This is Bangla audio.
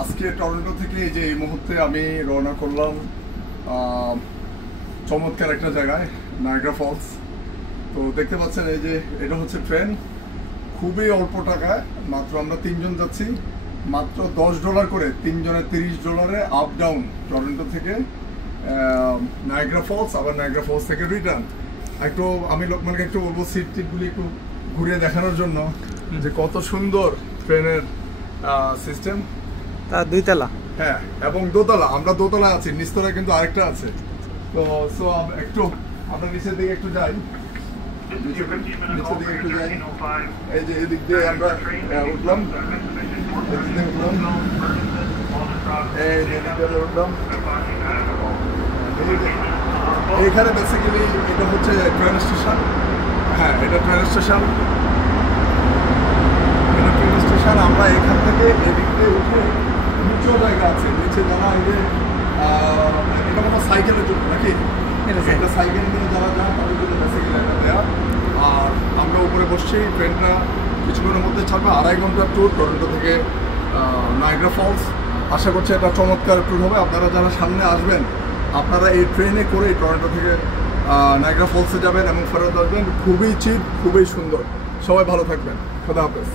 আজকে টরন্টো থেকে এই যে এই মুহূর্তে আমি রওনা করলাম চমৎকার একটা জায়গায়, নায়াগ্রা ফলস। তো দেখতে পাচ্ছেন এই যে এটা হচ্ছে ট্রেন, খুবই অল্প টাকায়, মাত্র আমরা 3 জন যাচ্ছি, মাত্র $10 করে, 3 জনের $30 আপ ডাউন টরন্টো থেকে নায়াগ্রা ফলস, আবার নায়াগ্রা ফলস থেকে রিটার্ন। একটু আমি লোকমানকে একটু বলবো সিট টিটগুলি একটু ঘুরিয়ে দেখানোর জন্য যে কত সুন্দর ট্রেনের সিস্টেম। তা 2 তলা, হ্যাঁ, এবং দোতলা। আমরা দোতলা আছি, নিচতলায় কিন্তু আরেকটা আছে। তো একটু আমরা নিচের দিকে একটু যাই, নিচের দিকে একটু যাই। এই যে এদিক দিয়ে আমরা উঠলাম, এদিক দিয়ে উঠলাম, এই যে এদিক দিয়ে উঠলাম। এইখানে বেসিক্যালি এটা হচ্ছে ট্রেন স্টেশন। হ্যাঁ, এটা ট্রেন স্টেশন, এটা ট্রেন স্টেশন। আমরা এখান থেকে এদিক দিয়ে উঠে নিচেও জায়গা আছে, নিচে যারা এই যে এটা কোনো সাইকেলের জন্য নাকি, এটা সাইকেল নিয়ে যারা যায় তাদের জন্য বেসিক্যালি এটা দেওয়া। আর আমরা উপরে বসছি, ট্রেনটা কিছুক্ষণের মধ্যে ছাড়বে। 2.5 ঘন্টার ট্যুর টরন্টো থেকে নায়াগ্রা ফলস। আশা করছি এটা চমৎকার ট্যুর হবে। আপনারা যারা সামনে আসবেন, আপনারা এই ট্রেনে করে টরন্টো থেকে নায়াগ্রা ফলসে যাবেন এবং ফেরত আসবেন। খুবই চিপ, খুবই সুন্দর। সবাই ভালো থাকবেন, খোদা হাফেজ।